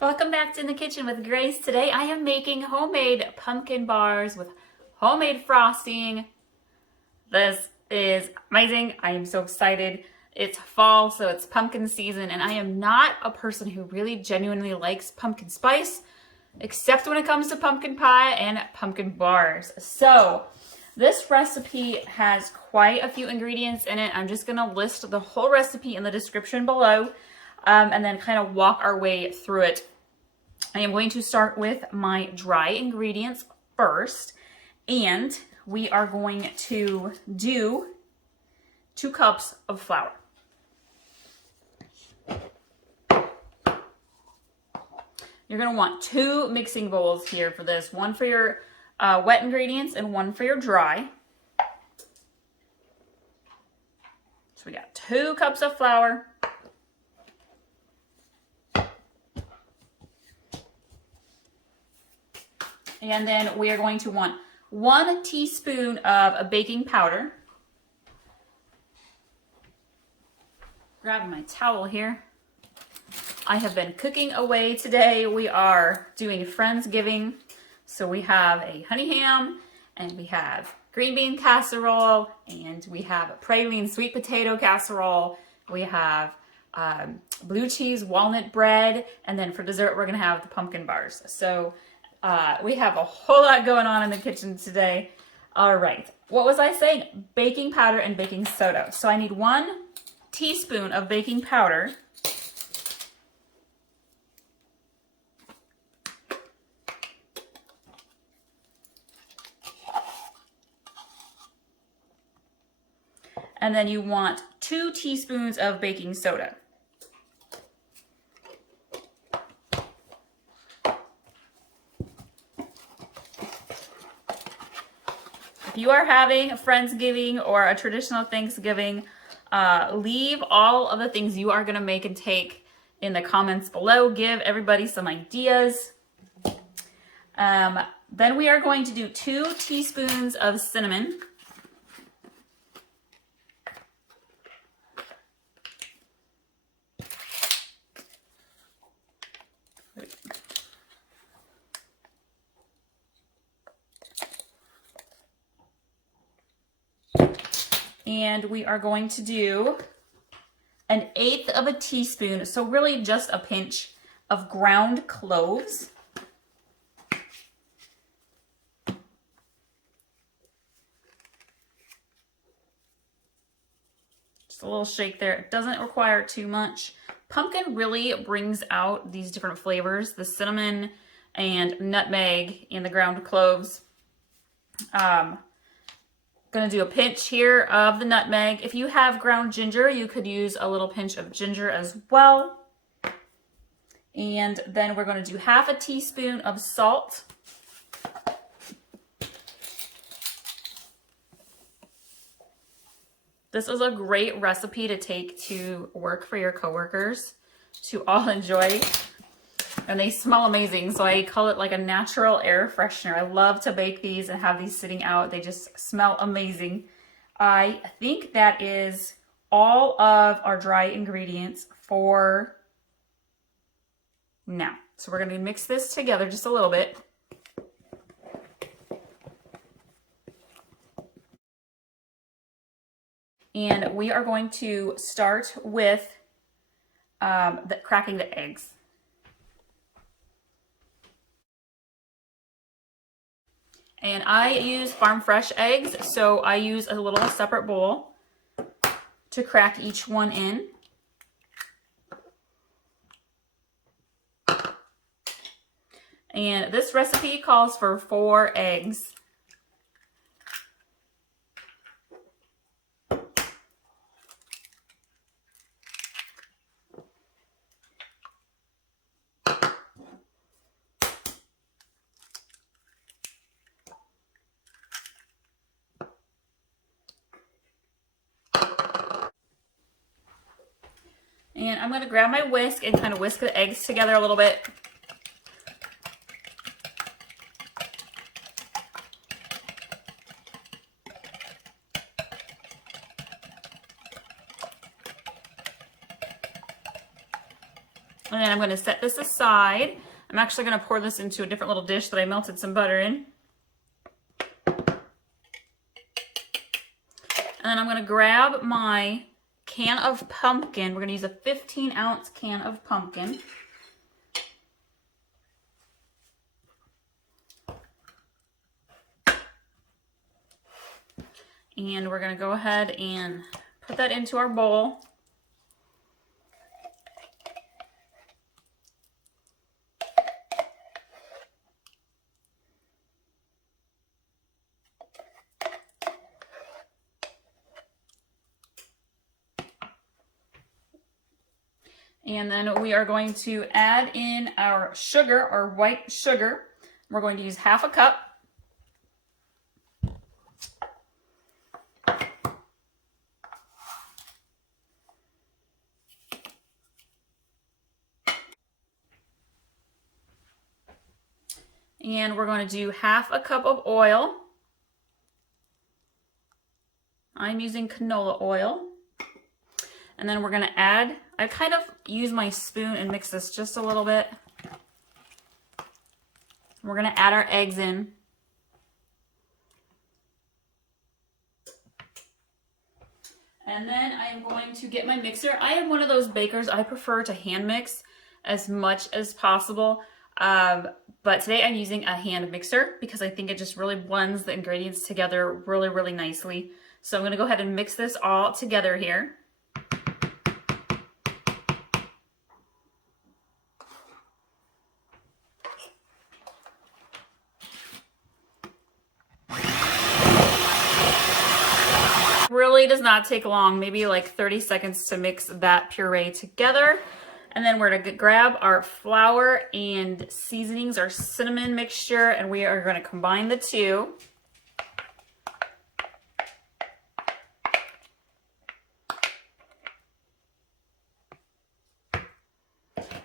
Welcome back to In the Kitchen with Grace. Today I am making homemade pumpkin bars with homemade frosting. This is amazing. I am so excited. It's fall, so it's pumpkin season, and I am not a person who really genuinely likes pumpkin spice, except when it comes to pumpkin pie and pumpkin bars. So this recipe has quite a few ingredients in it. I'm just gonna list the whole recipe in the description below. And then kind of walk our way through it. I am going to start with my dry ingredients first, and we are going to do 2 cups of flour. You're going to want 2 mixing bowls here for this, one for your wet ingredients and one for your dry. So we got 2 cups of flour. And then we are going to want 1 teaspoon of a baking powder. Grabbing my towel here. I have been cooking away today. We are doing Friendsgiving. So we have a honey ham, and we have green bean casserole, and we have a praline sweet potato casserole. We have blue cheese walnut bread, and then for dessert we're gonna have the pumpkin bars. So we have a whole lot going on in the kitchen today. All right, what was I saying? Baking powder and baking soda. So I need 1 teaspoon of baking powder. And then you want 2 teaspoons of baking soda. If you are having a Friendsgiving or a traditional Thanksgiving, leave all of the things you are going to make and take in the comments below. Give everybody some ideas. Then we are going to do 2 teaspoons of cinnamon. And we are going to do 1/8 of a teaspoon, so really just a pinch of ground cloves. Just a little shake there. It doesn't require too much. Pumpkin really brings out these different flavors, the cinnamon and nutmeg and the ground cloves. Gonna do a pinch here of the nutmeg. If you have ground ginger, you could use a little pinch of ginger as well. And then we're gonna do 1/2 teaspoon of salt. This is a great recipe to take to work for your coworkers to all enjoy. And they smell amazing, so I call it like a natural air freshener. I love to bake these and have these sitting out. They just smell amazing. I think that is all of our dry ingredients for now. So we're gonna mix this together just a little bit. And we are going to start with cracking the eggs. And I use farm fresh eggs, so I use a little separate bowl to crack each one in. And this recipe calls for 4 eggs. And I'm going to grab my whisk and kind of whisk the eggs together a little bit. And then I'm going to set this aside. I'm actually going to pour this into a different little dish that I melted some butter in. And then I'm going to grab my can of pumpkin. We're going to use a 15-ounce can of pumpkin. And we're going to go ahead and put that into our bowl. And then we are going to add in our sugar, our white sugar. We're going to use half a cup. And we're going to do half a cup of oil. I'm using canola oil. And then we're going to add, I kind of use my spoon and mix this just a little bit. We're going to add our eggs in. And then I am going to get my mixer. I am one of those bakers, I prefer to hand mix as much as possible. But today I'm using a hand mixer because I think it just really blends the ingredients together really, really nicely. So I'm going to go ahead and mix this all together here. Really does not take long, maybe like 30 seconds to mix that puree together. And then we're going to grab our flour and seasonings, our cinnamon mixture, and we are going to combine the two.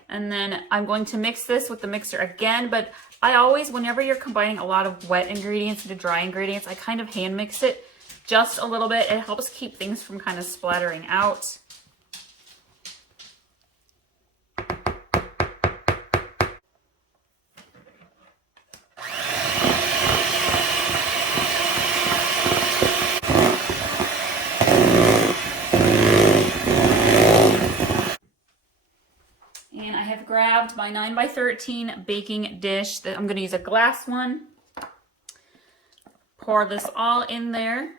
And then I'm going to mix this with the mixer again, but I always, whenever you're combining a lot of wet ingredients into dry ingredients, I kind of hand mix it just a little bit. It helps keep things from kind of splattering out. And I have grabbed my 9x13 baking dish. That I'm going to use a glass one. Pour this all in there.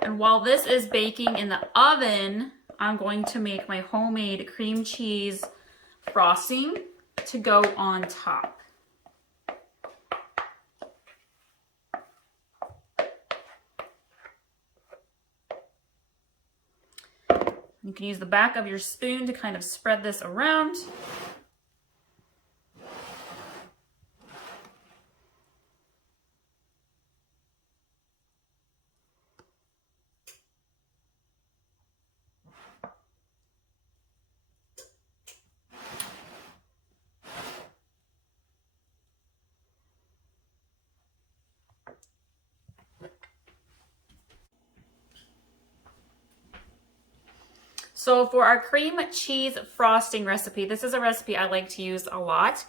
And while this is baking in the oven, I'm going to make my homemade cream cheese frosting to go on top. You can use the back of your spoon to kind of spread this around. So for our cream cheese frosting recipe, this is a recipe I like to use a lot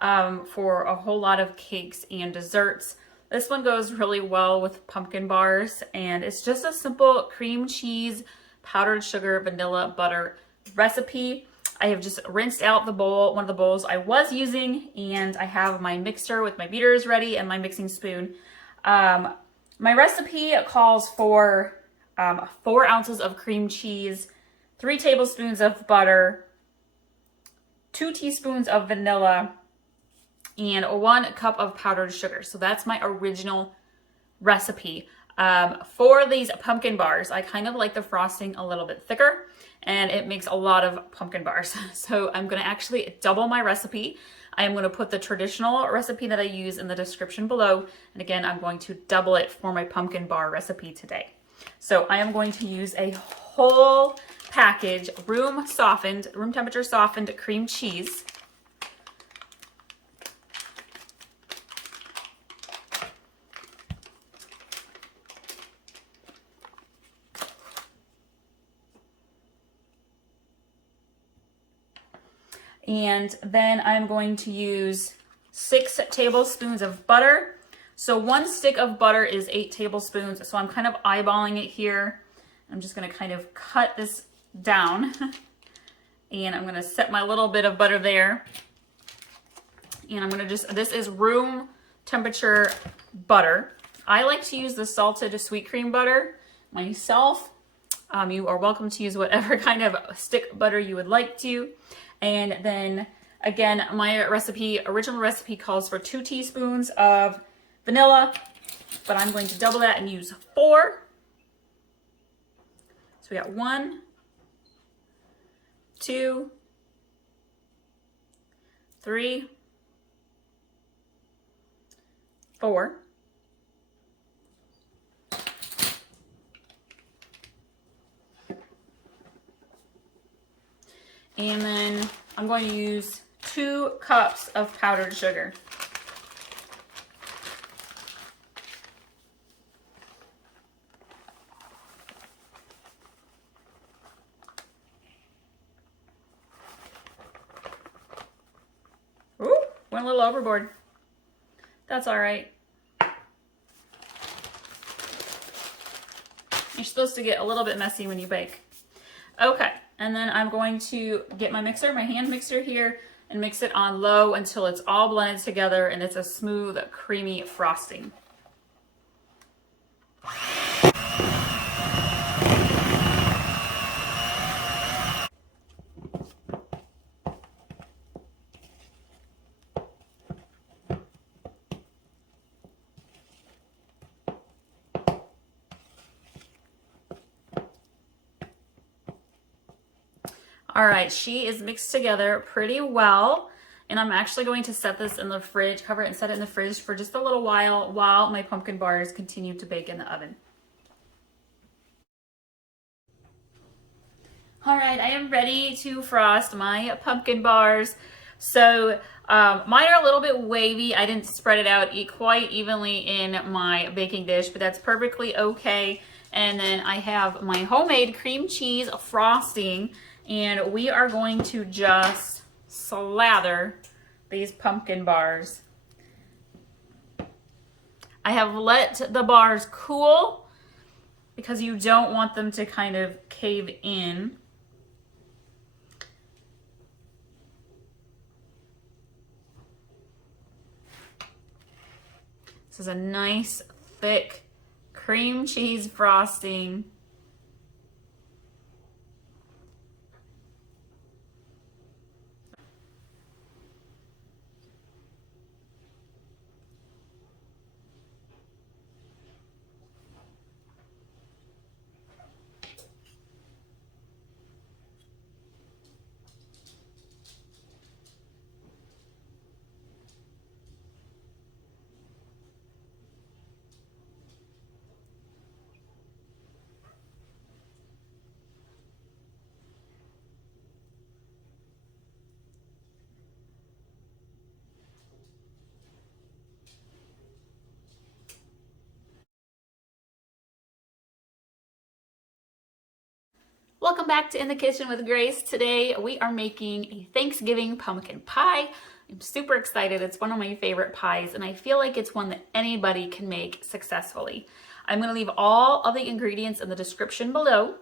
for a whole lot of cakes and desserts. This one goes really well with pumpkin bars, and it's just a simple cream cheese, powdered sugar, vanilla, butter recipe. I have just rinsed out the bowl, one of the bowls I was using, and I have my mixer with my beaters ready and my mixing spoon. My recipe calls for 4 ounces of cream cheese, 3 tablespoons of butter, 2 teaspoons of vanilla, and 1 cup of powdered sugar. So that's my original recipe. For these pumpkin bars, I kind of like the frosting a little bit thicker, and it makes a lot of pumpkin bars. So I'm going to actually double my recipe. I am going to put the traditional recipe that I use in the description below. And again, I'm going to double it for my pumpkin bar recipe today. So I am going to use a whole package room temperature softened cream cheese. And then I'm going to use 6 tablespoons of butter. So 1 stick of butter is 8 tablespoons. So I'm kind of eyeballing it here. I'm just going to kind of cut this down. And I'm going to set my little bit of butter there. And I'm going to this is room temperature butter. I like to use the salted sweet cream butter myself. You are welcome to use whatever kind of stick butter you would like to. And then again, my original recipe calls for 2 teaspoons of vanilla, but I'm going to double that and use 4. So we got 1, 2, 3, 4. And then I'm going to use 2 cups of powdered sugar. Ooh, went a little overboard. That's all right. You're supposed to get a little bit messy when you bake. Okay, and then I'm going to get my mixer, my hand mixer here, and mix it on low until it's all blended together and it's a smooth, creamy frosting. All right, she is mixed together pretty well. And I'm actually going to set this in the fridge, cover it and set it in the fridge for just a little while my pumpkin bars continue to bake in the oven. All right, I am ready to frost my pumpkin bars. So mine are a little bit wavy. I didn't spread it out quite evenly in my baking dish, but that's perfectly okay. And then I have my homemade cream cheese frosting, and we are going to just slather these pumpkin bars. I have let the bars cool because you don't want them to kind of cave in. This is a nice, thick cream cheese frosting. Welcome back to In the Kitchen with Grace. Today we are making a Thanksgiving pumpkin pie. I'm super excited. It's one of my favorite pies, and I feel like it's one that anybody can make successfully. I'm going to leave all of the ingredients in the description below,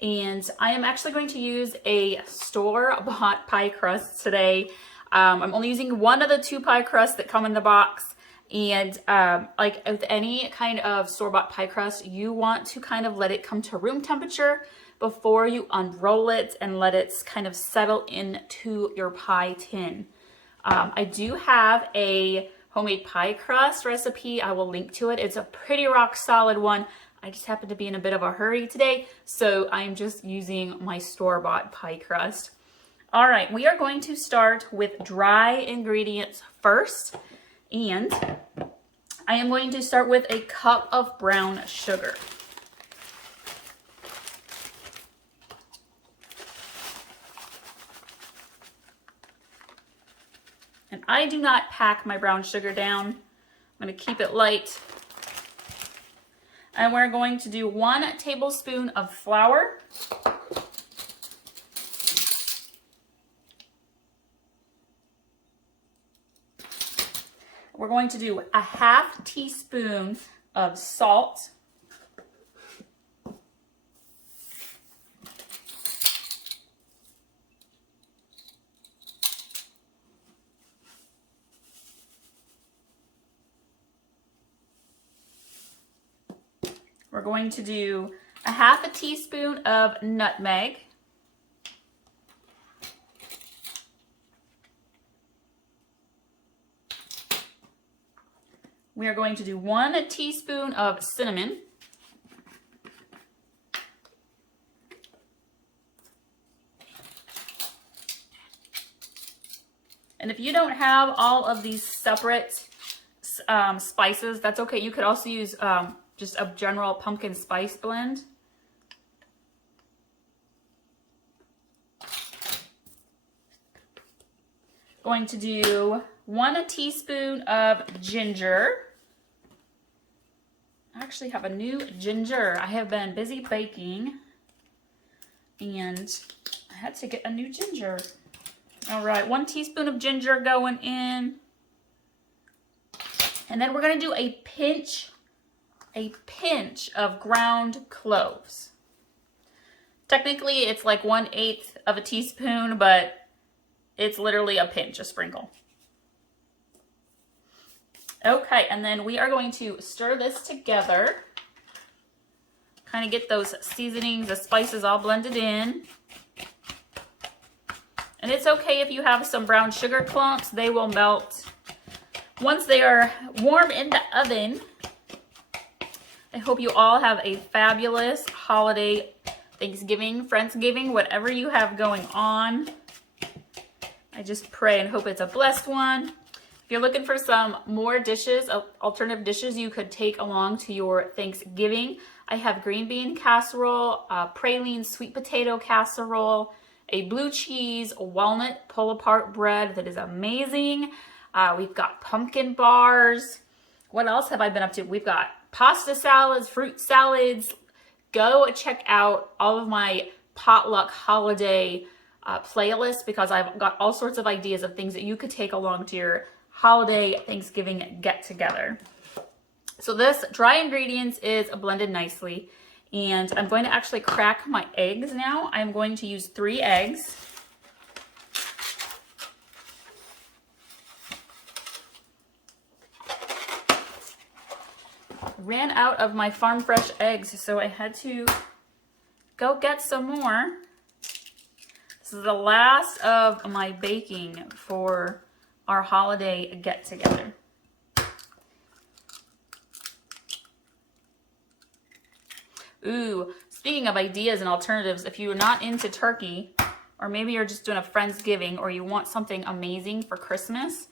and I am actually going to use a store-bought pie crust today. I'm only using one of the 2 pie crusts that come in the box. And like with any kind of store-bought pie crust, you want to kind of let it come to room temperature before you unroll it and let it kind of settle into your pie tin. I do have a homemade pie crust recipe. I will link to it. It's a pretty rock solid one. I just happen to be in a bit of a hurry today, so I'm just using my store-bought pie crust. All right, we are going to start with dry ingredients first. And I am going to start with a cup of brown sugar. And I do not pack my brown sugar down. I'm going to keep it light. And we're going to do 1 tablespoon of flour. We're going to do a half teaspoon of salt. We're going to do a half a teaspoon of nutmeg. We are going to do 1 teaspoon of cinnamon. And if you don't have all of these separate spices, that's okay. You could also use just a general pumpkin spice blend. Going to do 1 teaspoon of ginger. I actually have a new ginger. I have been busy baking and I had to get a new ginger. All right, 1 teaspoon of ginger going in. And then we're gonna do a pinch of ground cloves. Technically, it's like 1/8 of a teaspoon, but it's literally a pinch, a sprinkle. Okay, and then we are going to stir this together. Kind of get those seasonings, the spices all blended in. And it's okay if you have some brown sugar clumps, they will melt once they are warm in the oven. I hope you all have a fabulous holiday, Thanksgiving, Friendsgiving, whatever you have going on. I just pray and hope it's a blessed one. If you're looking for some more dishes, alternative dishes you could take along to your Thanksgiving, I have green bean casserole, praline sweet potato casserole, a blue cheese walnut pull-apart bread that is amazing. We've got pumpkin bars. What else have I been up to? We've got pasta salads, fruit salads. Go check out all of my potluck holiday playlists because I've got all sorts of ideas of things that you could take along to your holiday Thanksgiving get-together. So this dry ingredients is blended nicely, and I'm going to actually crack my eggs now. I'm going to use 3 eggs. Ran out of my farm fresh eggs, so I had to go get some more. This is the last of my baking for our holiday get-together. Ooh, speaking of ideas and alternatives, if you're not into turkey, or maybe you're just doing a Friendsgiving, or you want something amazing for Christmas,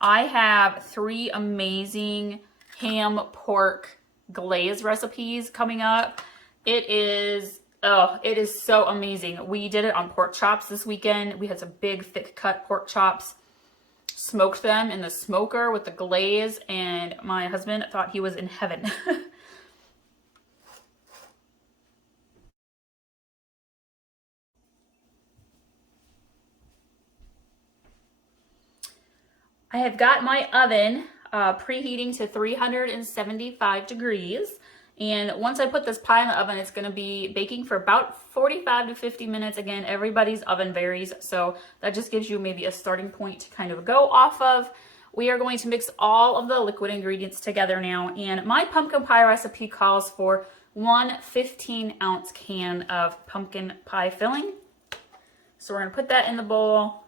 I have 3 amazing ham pork glaze recipes coming up. It is so amazing. We did it on pork chops this weekend. We had some big thick cut pork chops, smoked them in the smoker with the glaze, and my husband thought he was in heaven. I have got my oven preheating to 375 degrees. And once I put this pie in the oven, it's going to be baking for about 45 to 50 minutes. Again, everybody's oven varies, so that just gives you maybe a starting point to kind of go off of. We are going to mix all of the liquid ingredients together now, and my pumpkin pie recipe calls for 1 15-ounce can of pumpkin pie filling. So we're going to put that in the bowl.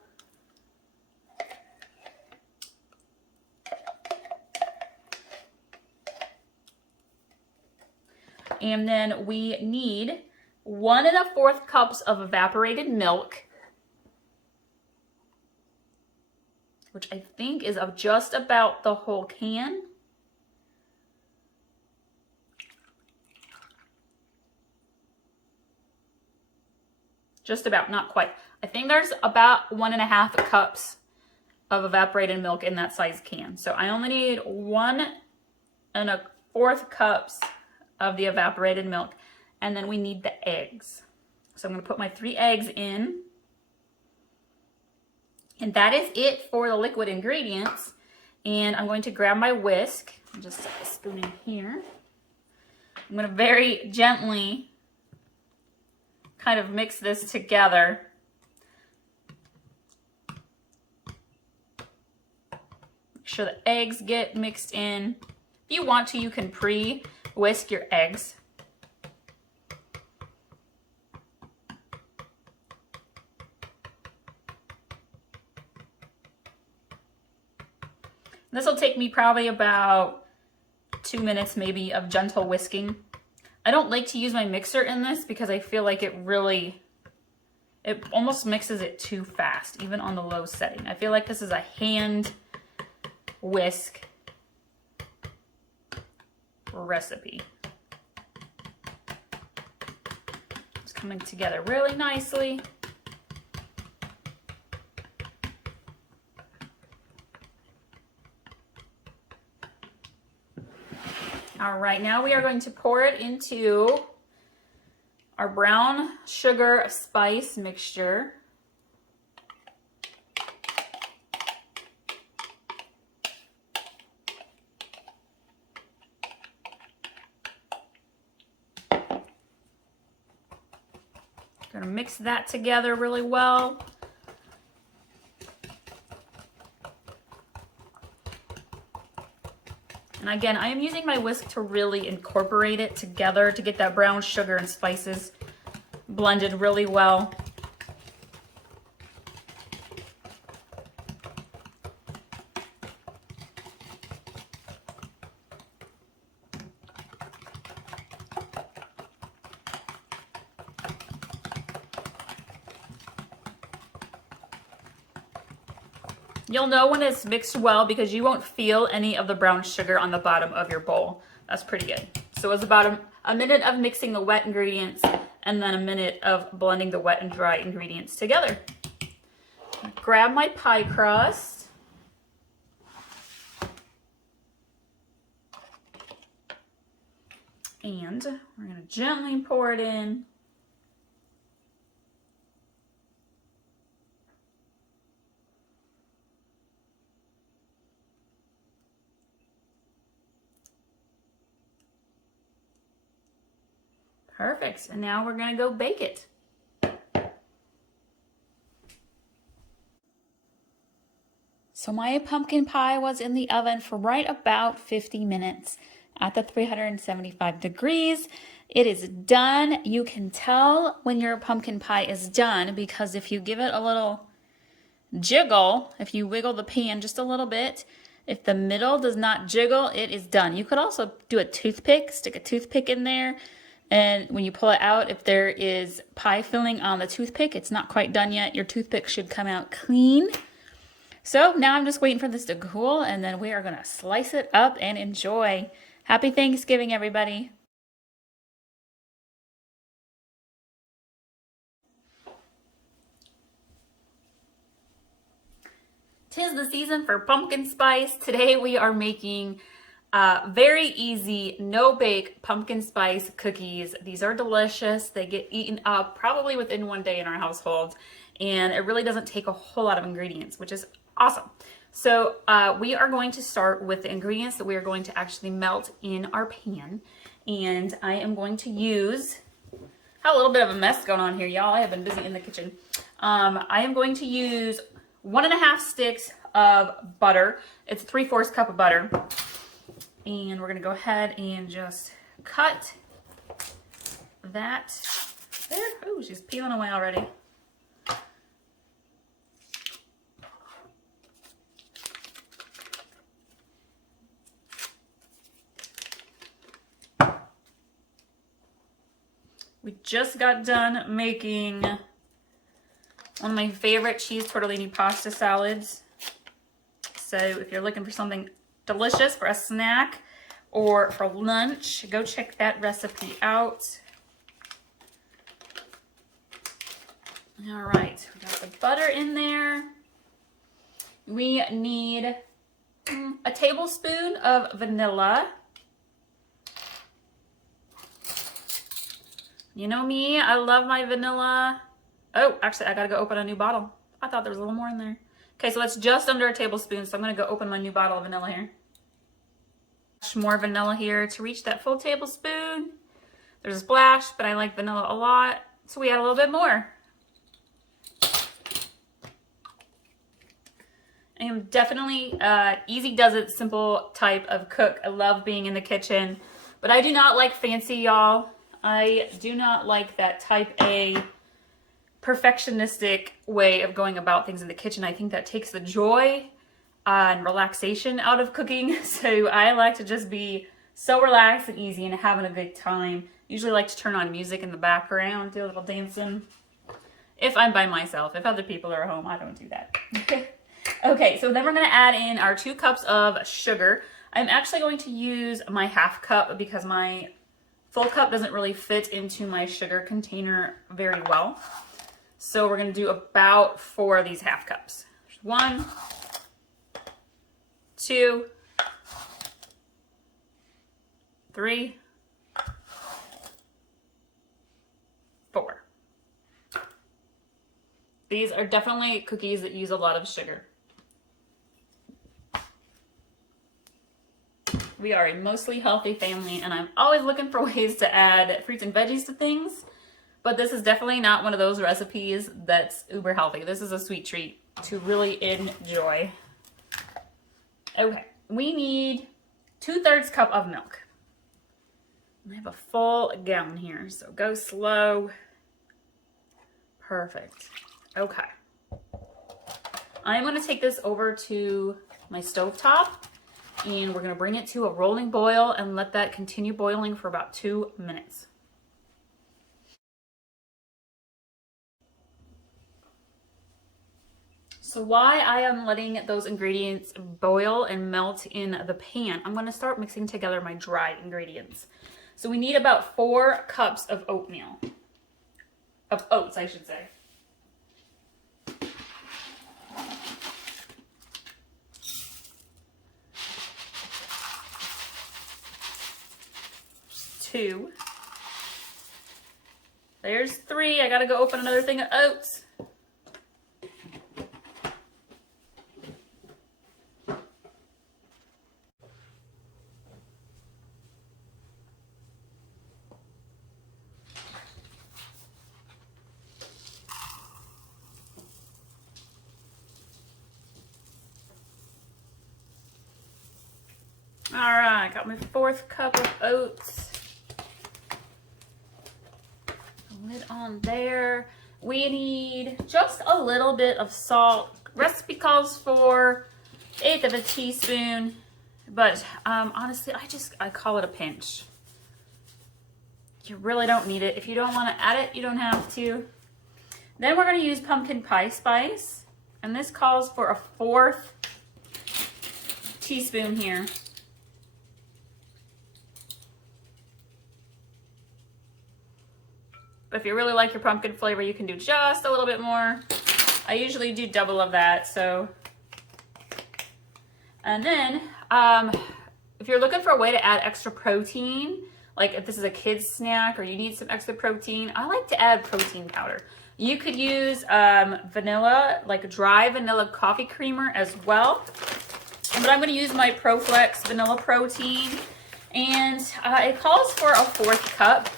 And then we need 1 1/4 cups of evaporated milk, which I think is of just about the whole can. Just about, not quite. I think there's about 1 1/2 cups of evaporated milk in that size can. So I only need 1 1/4 cups of the evaporated milk, and then we need the eggs. So I'm going to put my 3 eggs in, and that is it for the liquid ingredients. And I'm going to grab my whisk and just set the spoon in here. I'm going to very gently kind of mix this together. Make sure the eggs get mixed in. If you want to, you can pre-whisk your eggs. This will take me probably about 2 minutes maybe of gentle whisking. I don't like to use my mixer in this because I feel like it almost mixes it too fast, even on the low setting. I feel like this is a hand whisk recipe. It's coming together really nicely. All right, now we are going to pour it into our brown sugar spice mixture. Gonna mix that together really well. And again, I am using my whisk to really incorporate it together to get that brown sugar and spices blended really well. You'll know when it's mixed well because you won't feel any of the brown sugar on the bottom of your bowl. That's pretty good. So it's about a minute of mixing the wet ingredients and then a minute of blending the wet and dry ingredients together. Grab my pie crust. And we're going to gently pour it in. Perfect. And now we're going to go bake it. So my pumpkin pie was in the oven for right about 50 minutes at the 375 degrees. It is done. You can tell when your pumpkin pie is done because if you give it a little jiggle, if you wiggle the pan just a little bit, if the middle does not jiggle, it is done. You could also do a toothpick, stick a toothpick in there. And when you pull it out, if there is pie filling on the toothpick, it's not quite done yet. Your toothpick should come out clean. So now I'm just waiting for this to cool, and then we are going to slice it up and enjoy. Happy Thanksgiving, everybody. Tis the season for pumpkin spice. Today we are making very easy, no-bake pumpkin spice cookies. These are delicious. They get eaten up probably within 1 day in our household, and it really doesn't take a whole lot of ingredients, which is awesome. So we are going to start with the ingredients that we are going to actually melt in our pan, and I am going to use, a little bit of a mess going on here, y'all. I have been busy in the kitchen. I am going to use 1.5 sticks of butter. It's 3/4 cup of butter. And we're going to go ahead and just cut that there. Oh, she's peeling away already. We just got done making one of my favorite cheese tortellini pasta salads. So if you're looking for something delicious for a snack or for lunch, go check that recipe out. All right, we got the butter in there. We need a tablespoon of vanilla. You know me, I love my vanilla. Oh, actually, I gotta go open a new bottle. I thought there was a little more in there. Okay, so that's just under a tablespoon, so I'm gonna go open my new bottle of vanilla here. More vanilla here to reach that full tablespoon. There's a splash, but I like vanilla a lot, so we add a little bit more. I am definitely easy does it, simple type of cook. I love being in the kitchen, but I do not like fancy, y'all. I do not like that type A perfectionistic way of going about things in the kitchen. I think that takes the joy and relaxation out of cooking. So I like to just be so relaxed and easy and having a good time. Usually like to turn on music in the background, do a little dancing. If I'm by myself. If other people are home, I don't do that. Okay, so then we're gonna add in our 2 cups of sugar. I'm actually going to use my half cup because my full cup doesn't really fit into my sugar container very well. So we're gonna do about 4 of these half cups. 1, 2, 3, 4. These are definitely cookies that use a lot of sugar. We are a mostly healthy family, and I'm always looking for ways to add fruits and veggies to things, but this is definitely not one of those recipes that's uber healthy. This is a sweet treat to really enjoy. Okay, we need 2/3 cup of milk. I have a full gallon here, so go slow. Perfect. Okay. I'm going to take this over to my stovetop, and we're going to bring it to a rolling boil and let that continue boiling for about 2 minutes. So while I am letting those ingredients boil and melt in the pan, I'm going to start mixing together my dry ingredients. So we need about 4 cups of oatmeal. Of oats, I should say. 2. There's 3. I gotta go open another thing of oats. All right, got my 4th cup of oats. Lid on there. We need just a little bit of salt. Recipe calls for 1/8 of a teaspoon, but honestly, I call it a pinch. You really don't need it. If you don't want to add it, you don't have to. Then we're going to use pumpkin pie spice, and this calls for a 1/4 teaspoon here. If you really like your pumpkin flavor, you can do just a little bit more. I usually do double of that, so. And then, if you're looking for a way to add extra protein, like if this is a kid's snack or you need some extra protein, I like to add protein powder. You could use vanilla, like dry vanilla coffee creamer as well. But I'm gonna use my ProFlex vanilla protein, and it calls for a 1/4 cup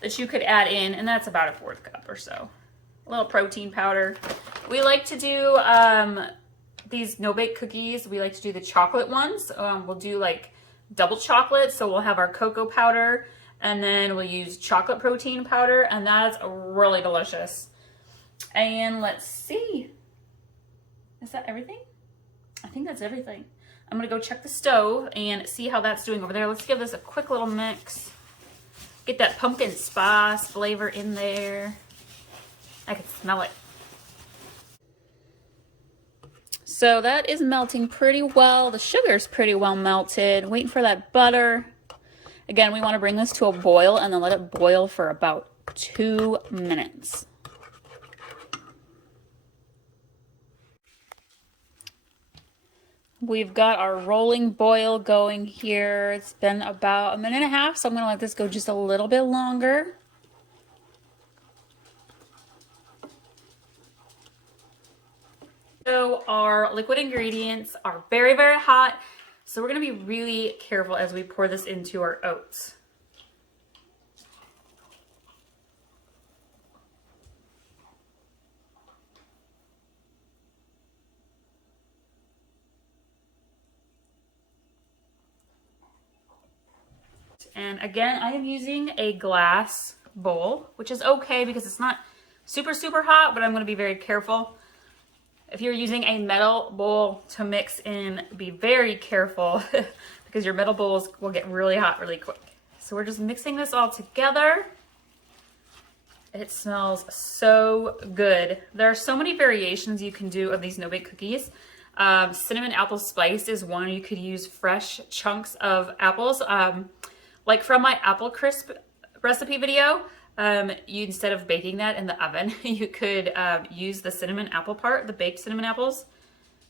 that you could add in, and that's about a 1/4 cup or so. A little protein powder. We like to do these no-bake cookies. We like to do the chocolate ones. We'll do like double chocolate, so we'll have our cocoa powder, and then we'll use chocolate protein powder, and that's really delicious. And let's see. Is that everything? I think that's everything. I'm gonna go check the stove and see how that's doing over there. Let's give this a quick little mix. Get that pumpkin spice flavor in there. I can smell it. So that is melting pretty well. The sugar's pretty well melted. Waiting for that butter. Again, we want to bring this to a boil and then let it boil for about 2 minutes. We've got our rolling boil going here. It's been about 1.5 minutes, so I'm going to let this go just a little bit longer. So our liquid ingredients are very, very hot. So we're gonna be really careful as we pour this into our oats. And again, I am using a glass bowl, which is okay because it's not super, super hot, but I'm gonna be very careful. If you're using a metal bowl to mix in, be very careful because your metal bowls will get really hot really quick. So we're just mixing this all together. It smells so good. There are so many variations you can do of these no-bake cookies. Cinnamon apple spice is one. You could use fresh chunks of apples. Like from my apple crisp recipe video, you instead of baking that in the oven, you could use the cinnamon apple part, the baked cinnamon apples.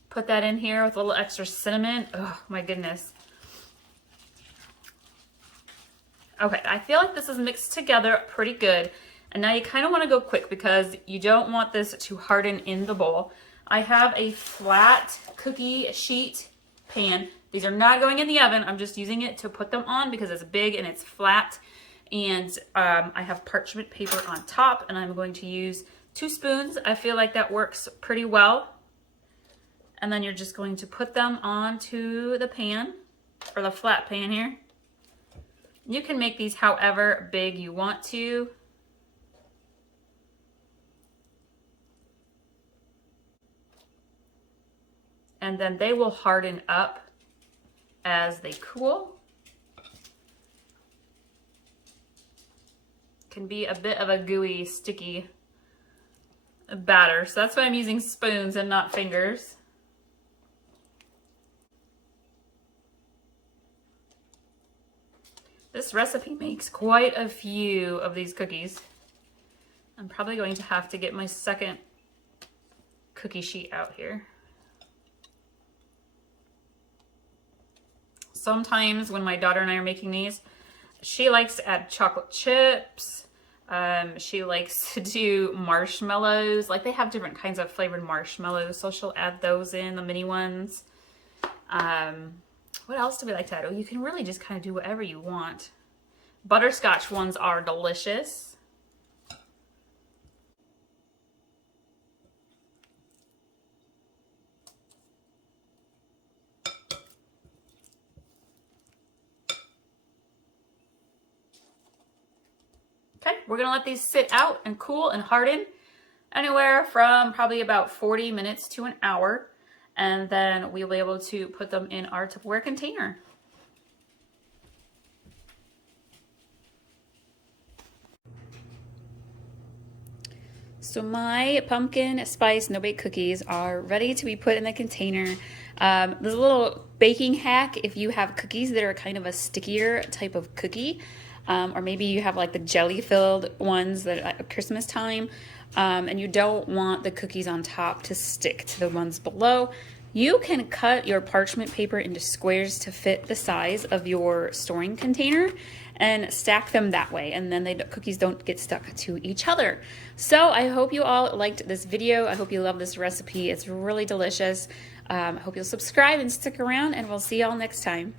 Put that in here with a little extra cinnamon. Oh my goodness. Okay, I feel like this is mixed together pretty good. And now you kind of want to go quick because you don't want this to harden in the bowl. I have a flat cookie sheet pan. These are not going in the oven. I'm just using it to put them on because it's big and it's flat. And I have parchment paper on top, and I'm going to use 2 spoons. I feel like that works pretty well. And then you're just going to put them onto the pan, or the flat pan here. You can make these however big you want to. And then they will harden up as they cool. Can be a bit of a gooey, sticky batter. So that's why I'm using spoons and not fingers. This recipe makes quite a few of these cookies. I'm probably going to have to get my second cookie sheet out here. Sometimes when my daughter and I are making these, she likes to add chocolate chips. She likes to do marshmallows. Like they have different kinds of flavored marshmallows, so she'll add those in, the mini ones. What else do we like to add? Oh, you can really just kind of do whatever you want. Butterscotch ones are delicious. Okay, we're gonna let these sit out and cool and harden anywhere from probably about 40 minutes to an hour. And then we'll be able to put them in our Tupperware container. So my pumpkin spice no-bake cookies are ready to be put in the container. There's a little baking hack if you have cookies that are kind of a stickier type of cookie. Or maybe you have like the jelly-filled ones that at Christmas time, and you don't want the cookies on top to stick to the ones below. You can cut your parchment paper into squares to fit the size of your storing container and stack them that way, and then the cookies don't get stuck to each other. So I hope you all liked this video. I hope you love this recipe. It's really delicious. I hope you'll subscribe and stick around, and we'll see y'all next time.